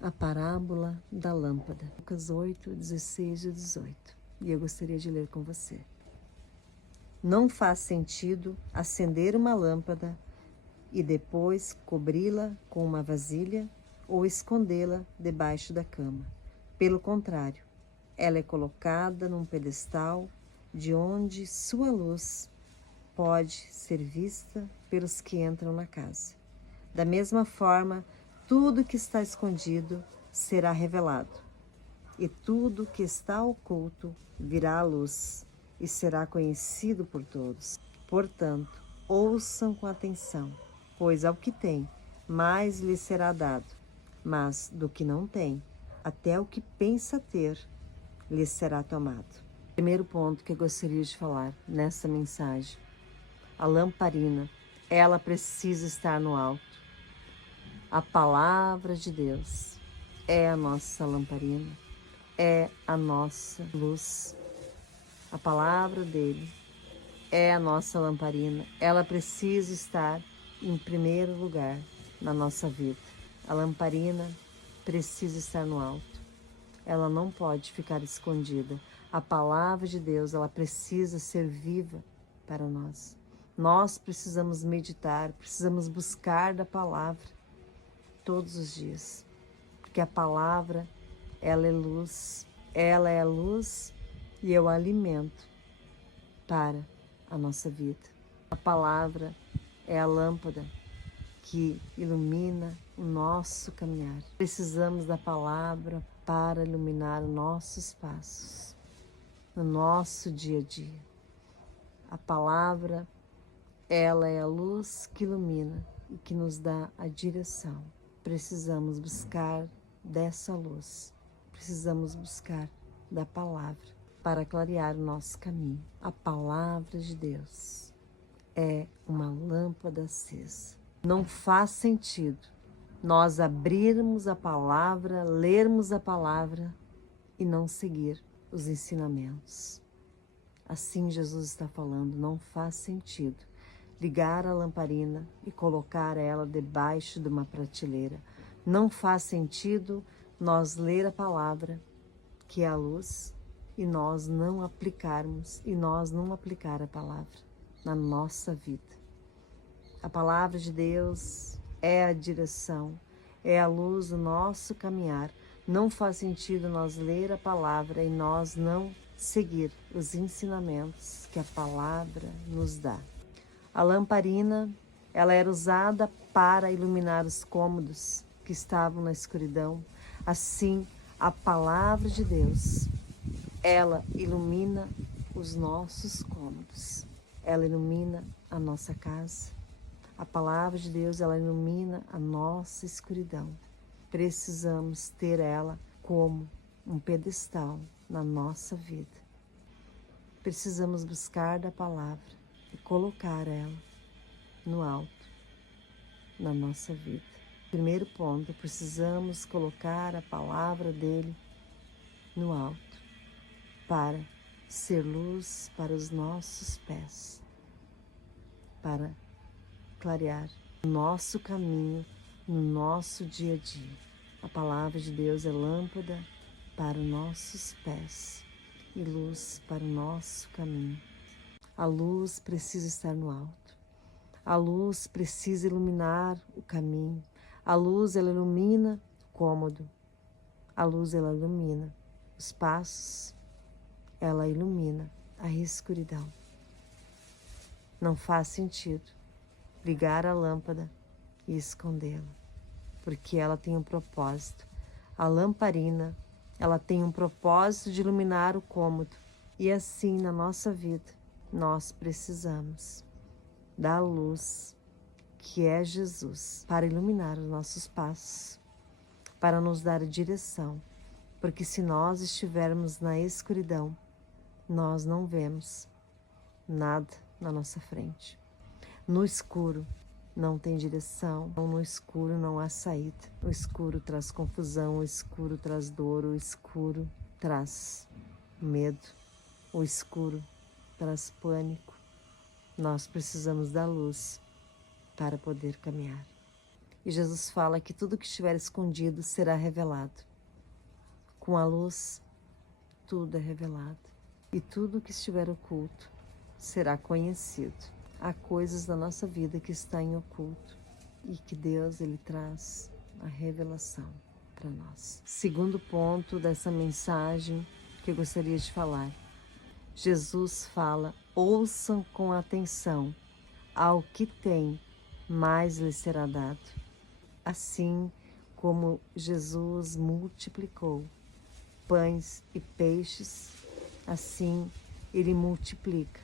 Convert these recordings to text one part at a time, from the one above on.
A parábola da lâmpada, Lucas 8, 16 e 18. E eu gostaria de ler com você. Não faz sentido acender uma lâmpada e depois cobri-la com uma vasilha ou escondê-la debaixo da cama. Pelo contrário, ela é colocada num pedestal de onde sua luz pode ser vista pelos que entram na casa. Da mesma forma, tudo que está escondido será revelado, e tudo que está oculto virá à luz e será conhecido por todos. Portanto, ouçam com atenção, pois ao que tem, mais lhe será dado, mas do que não tem, até o que pensa ter, lhe será tomado. Primeiro ponto que eu gostaria de falar nessa mensagem: a lamparina, ela precisa estar no alto. A palavra de Deus é a nossa lamparina, é a nossa luz. A palavra dele é a nossa lamparina. Ela precisa estar em primeiro lugar na nossa vida. A lamparina precisa estar no alto. Ela não pode ficar escondida. A palavra de Deus, ela precisa ser viva para nós. Nós precisamos meditar, precisamos buscar da palavra todos os dias, porque a palavra, ela é luz, ela é a luz e é o alimento para a nossa vida. A palavra é a lâmpada que ilumina o nosso caminhar. Precisamos da palavra para iluminar os nossos passos, no nosso dia a dia. A palavra, ela é a luz que ilumina e que nos dá a direção. Precisamos buscar dessa luz, precisamos buscar da palavra para clarear o nosso caminho. A palavra de Deus é uma lâmpada acesa. Não faz sentido nós abrirmos a palavra, lermos a palavra e não seguir os ensinamentos. Assim Jesus está falando, não faz sentido ligar a lamparina e colocar ela debaixo de uma prateleira. Não faz sentido nós ler a palavra, que é a luz, e nós não aplicarmos, e nós não aplicar a palavra na nossa vida. A palavra de Deus é a direção, é a luz do nosso caminhar. Não faz sentido nós ler a palavra e nós não seguir os ensinamentos que a palavra nos dá. A lamparina, ela era usada para iluminar os cômodos que estavam na escuridão. Assim, a palavra de Deus, ela ilumina os nossos cômodos. Ela ilumina a nossa casa. A palavra de Deus, ela ilumina a nossa escuridão. Precisamos ter ela como um pedestal na nossa vida. Precisamos buscar da palavra e colocar ela no alto, na nossa vida. Primeiro ponto, precisamos colocar a palavra dele no alto, para ser luz para os nossos pés, para clarear o nosso caminho no nosso dia a dia. A palavra de Deus é lâmpada para os nossos pés e luz para o nosso caminho. A luz precisa estar no alto. A luz precisa iluminar o caminho. A luz, ela ilumina o cômodo. A luz, ela ilumina os passos. Ela ilumina a escuridão. Não faz sentido ligar a lâmpada e escondê-la, porque ela tem um propósito. A lamparina, ela tem um propósito de iluminar o cômodo. E assim, na nossa vida, nós precisamos da luz, que é Jesus, para iluminar os nossos passos, para nos dar direção, porque se nós estivermos na escuridão, nós não vemos nada na nossa frente. No escuro não tem direção, no escuro não há saída. O escuro traz confusão, o escuro traz dor, o escuro traz medo, o escuro traz pânico. Nós precisamos da luz para poder caminhar. E Jesus fala que tudo que estiver escondido será revelado. Com a luz, tudo é revelado. E tudo que estiver oculto será conhecido. Há coisas da nossa vida que está em oculto e que Deus, Ele traz a revelação para nós. Segundo ponto dessa mensagem que eu gostaria de falar. Jesus fala, ouçam com atenção, ao que tem, mais lhe será dado. Assim como Jesus multiplicou pães e peixes, assim Ele multiplica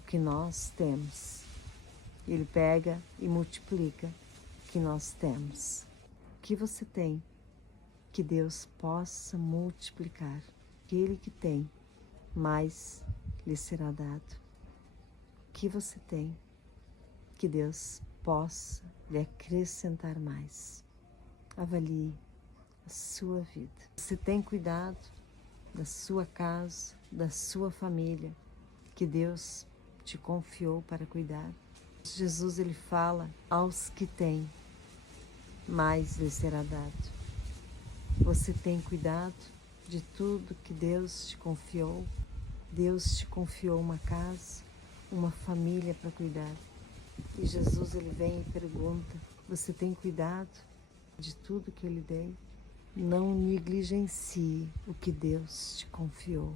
o que nós temos. Ele pega e multiplica o que nós temos. O que você tem, que Deus possa multiplicar. Aquele que tem, mais lhe será dado. O que você tem, que Deus possa lhe acrescentar mais. Avalie a sua vida. Você tem cuidado da sua casa, da sua família, que Deus te confiou para cuidar. Jesus, Ele fala, aos que têm, mais lhe será dado. Você tem cuidado de tudo que Deus te confiou? Deus te confiou uma casa, uma família para cuidar. E Jesus, Ele vem e pergunta, você tem cuidado de tudo que Ele deu? Não negligencie o que Deus te confiou.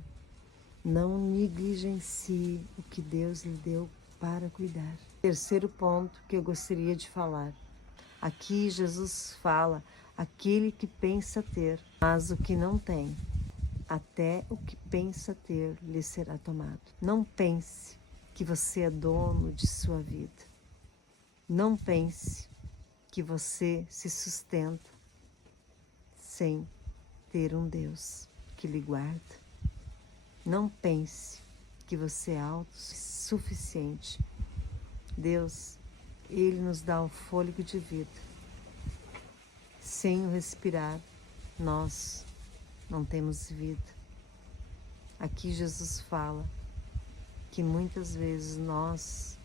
Não negligencie o que Deus lhe deu para cuidar. Terceiro ponto que eu gostaria de falar. Aqui Jesus fala, aquele que pensa ter, mas o que não tem, até o que pensa ter lhe será tomado. Não pense que você é dono de sua vida. Não pense que você se sustenta sem ter um Deus que lhe guarda. Não pense que você é autossuficiente. Deus, Ele nos dá o fôlego de vida. Sem o respirar, nós não temos vida. Aqui Jesus fala que muitas vezes nós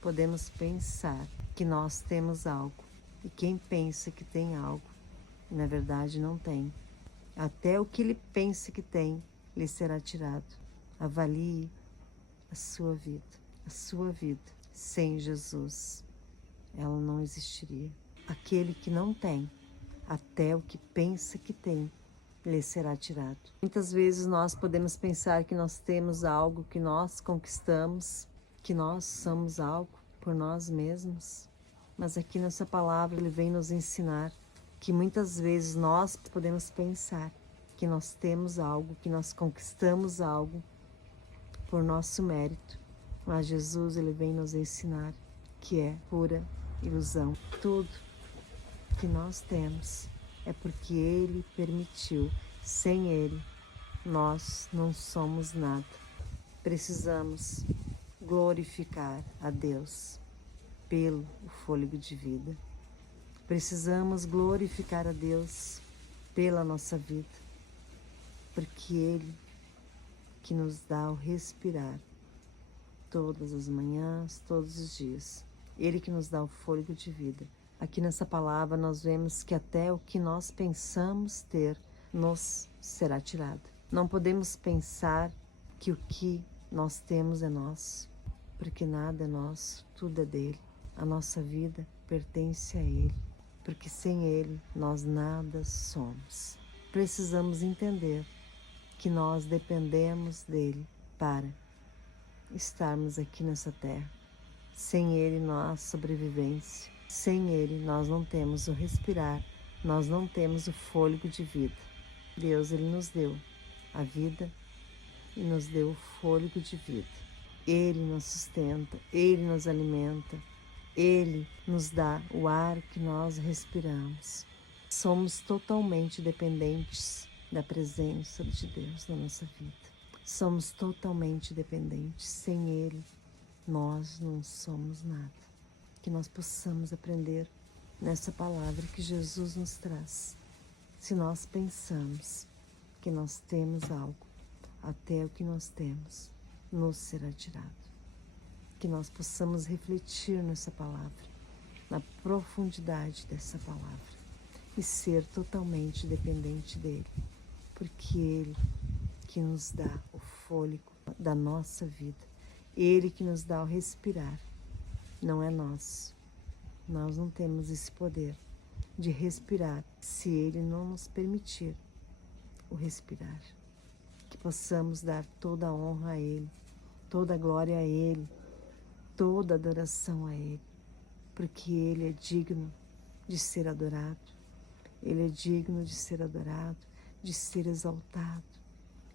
podemos pensar que nós temos algo. E quem pensa que tem algo, na verdade não tem. Até o que ele pensa que tem, lhe será tirado. Avalie a sua vida. A sua vida sem Jesus, ela não existiria. Aquele que não tem, até o que pensa que tem, lhe será tirado. Muitas vezes nós podemos pensar que nós temos algo, que nós conquistamos, que nós somos algo por nós mesmos. Mas aqui nessa palavra Ele vem nos ensinar que muitas vezes nós podemos pensar que nós temos algo, que nós conquistamos algo por nosso mérito. Mas Jesus, Ele vem nos ensinar que é pura ilusão. Tudo que nós temos é porque Ele permitiu. Sem Ele, nós não somos nada. Precisamos glorificar a Deus pelo fôlego de vida. Precisamos glorificar a Deus pela nossa vida, porque Ele que nos dá o respirar todas as manhãs, todos os dias. Ele que nos dá o fôlego de vida. Aqui nessa palavra nós vemos que até o que nós pensamos ter nos será tirado. Não podemos pensar que o que nós temos é nosso, porque nada é nosso, tudo é dele. A nossa vida pertence a Ele, porque sem Ele nós nada somos. Precisamos entender que nós dependemos dele para estarmos aqui nessa terra. Sem Ele não há sobrevivência. Sem Ele nós não temos o respirar, nós não temos o fôlego de vida. Deus, Ele nos deu a vida e nos deu o fôlego de vida. Ele nos sustenta, Ele nos alimenta, Ele nos dá o ar que nós respiramos. Somos totalmente dependentes da presença de Deus na nossa vida. Somos totalmente dependentes. Sem Ele, nós não somos nada. Que nós possamos aprender nessa palavra que Jesus nos traz. Se nós pensamos que nós temos algo, até o que nós temos nos será tirado. Que nós possamos refletir nessa palavra, na profundidade dessa palavra e ser totalmente dependente dele, porque ele que nos dá o fôlego da nossa vida, ele que nos dá o respirar, não é nosso. Nós não temos esse poder de respirar se ele não nos permitir o respirar. Que possamos dar toda a honra a ele, toda a glória a ele, toda a adoração a ele, porque ele é digno de ser adorado, ele é digno de ser adorado, de ser exaltado.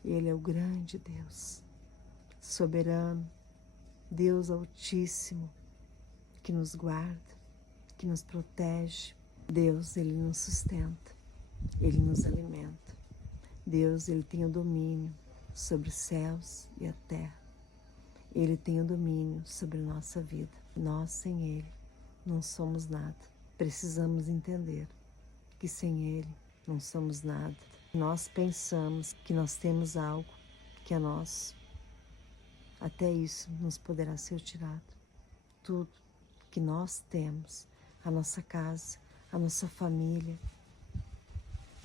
Ele é o grande Deus, soberano, Deus altíssimo, que nos guarda, que nos protege. Deus, ele nos sustenta, ele nos alimenta. Deus, ele tem o domínio sobre os céus e a terra. Ele tem o domínio sobre a nossa vida. Nós, sem ele, não somos nada. Precisamos entender que sem ele não somos nada. Nós pensamos que nós temos algo que é nosso. Até isso nos poderá ser tirado. Tudo que nós temos, a nossa casa, a nossa família,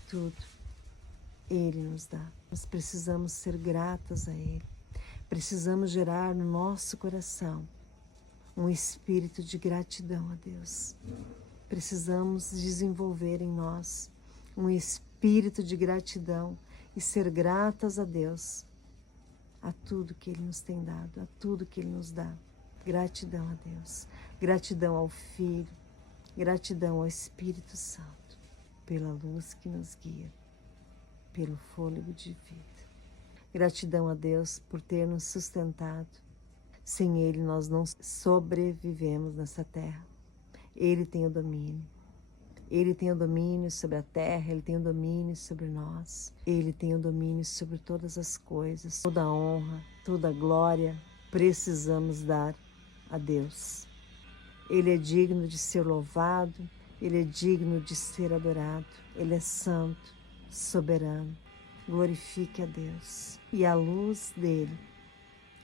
tudo, ele nos dá. Nós precisamos ser gratas a ele. Precisamos gerar no nosso coração um espírito de gratidão a Deus. Precisamos desenvolver em nós um espírito de gratidão e ser gratas a Deus, a tudo que ele nos tem dado, a tudo que ele nos dá. Gratidão a Deus, gratidão ao Filho, gratidão ao Espírito Santo, pela luz que nos guia, pelo fôlego de vida. Gratidão a Deus por ter nos sustentado. Sem ele nós não sobrevivemos nessa terra. Ele tem o domínio. Ele tem o domínio sobre a terra, ele tem o domínio sobre nós. Ele tem o domínio sobre todas as coisas. Toda a honra, toda a glória precisamos dar a Deus. Ele é digno de ser louvado, ele é digno de ser adorado. Ele é santo, soberano. Glorifique a Deus. E a luz dele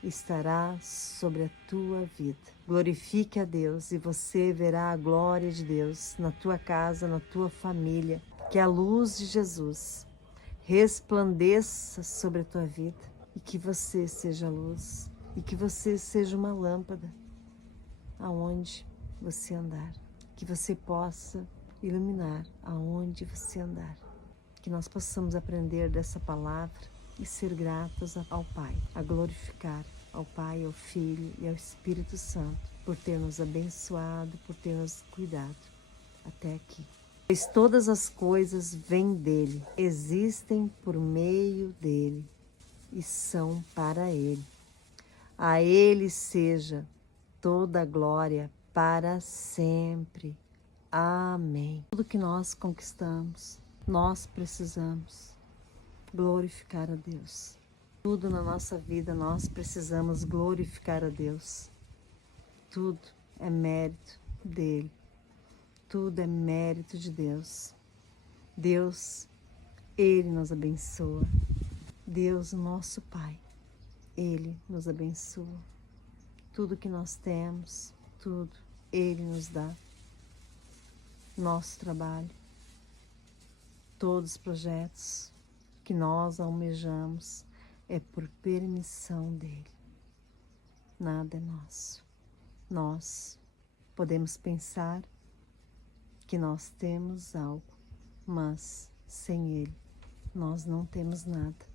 estará sobre a tua vida. Glorifique a Deus e você verá a glória de Deus na tua casa, na tua família. Que a luz de Jesus resplandeça sobre a tua vida e que você seja luz e que você seja uma lâmpada aonde você andar. Que você possa iluminar aonde você andar. Que nós possamos aprender dessa palavra e ser gratos ao Pai, a glorificar ao Pai, ao Filho e ao Espírito Santo por ter nos abençoado, por ter nos cuidado até aqui. Pois todas as coisas vêm dele, existem por meio dele e são para ele. A ele seja toda a glória para sempre. Amém. Tudo que nós conquistamos, nós precisamos glorificar a Deus. Tudo na nossa vida nós precisamos glorificar a Deus. Tudo é mérito dele. Tudo é mérito de Deus. Deus, ele nos abençoa. Deus, nosso Pai, ele nos abençoa. Tudo que nós temos, tudo, ele nos dá. Nosso trabalho, todos os projetos que nós almejamos é por permissão dele. Nada é nosso. Nós podemos pensar que nós temos algo, mas sem ele nós não temos nada.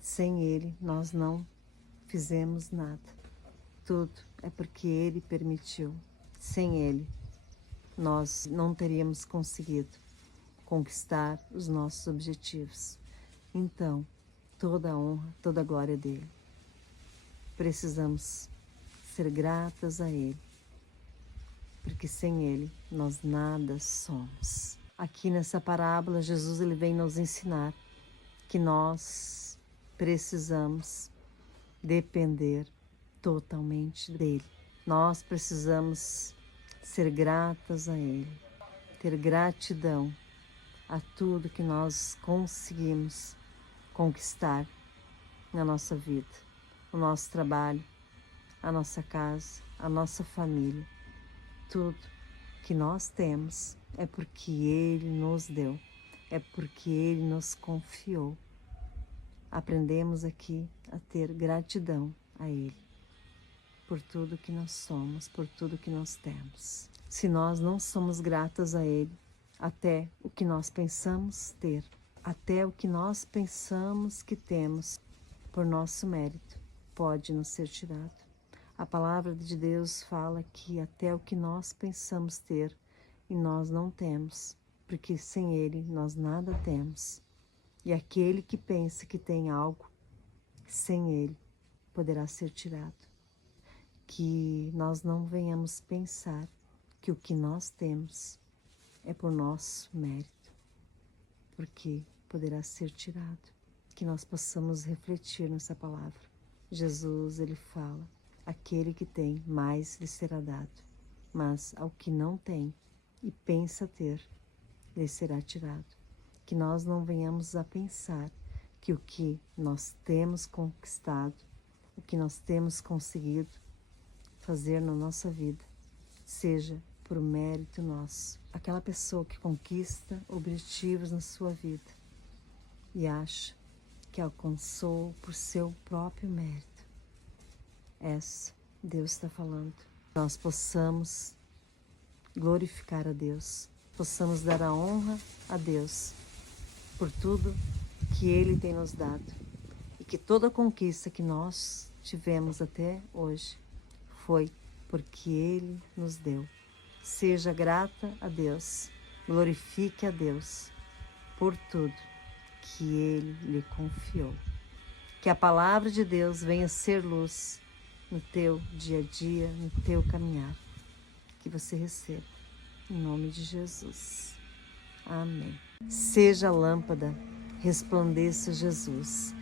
Sem ele nós não fizemos nada. Tudo é porque ele permitiu. Sem ele nós não teríamos conseguido conquistar os nossos objetivos. Então, toda a honra, toda a glória dele. Precisamos ser gratas a ele, porque sem ele nós nada somos. Aqui nessa parábola, Jesus ele vem nos ensinar que nós precisamos depender totalmente dele. Nós precisamos ser gratas a ele, ter gratidão a tudo que nós conseguimos conquistar na nossa vida, o nosso trabalho, a nossa casa, a nossa família, tudo que nós temos é porque Ele nos deu, é porque Ele nos confiou. Aprendemos aqui a ter gratidão a Ele por tudo que nós somos, por tudo que nós temos. Se nós não somos gratas a Ele, até o que nós pensamos ter, até o que nós pensamos que temos por nosso mérito, pode nos ser tirado. A palavra de Deus fala que até o que nós pensamos ter e nós não temos, porque sem Ele nós nada temos. E aquele que pensa que tem algo, sem Ele, poderá ser tirado. Que nós não venhamos pensar que o que nós temos é por nosso mérito, porque poderá ser tirado. Que nós possamos refletir nessa palavra. Jesus, Ele fala, aquele que tem, mais lhe será dado, mas ao que não tem e pensa ter, lhe será tirado. Que nós não venhamos a pensar que o que nós temos conquistado, o que nós temos conseguido fazer na nossa vida, seja por mérito nosso. Aquela pessoa que conquista objetivos na sua vida e acha que alcançou por seu próprio mérito. Essa Deus está falando. Nós possamos glorificar a Deus, possamos dar a honra a Deus por tudo que Ele tem nos dado e que toda conquista que nós tivemos até hoje foi porque Ele nos deu. Seja grata a Deus, glorifique a Deus por tudo que Ele lhe confiou. Que a palavra de Deus venha ser luz no teu dia a dia, no teu caminhar. Que você receba, em nome de Jesus. Amém. Seja lâmpada, resplandeça Jesus.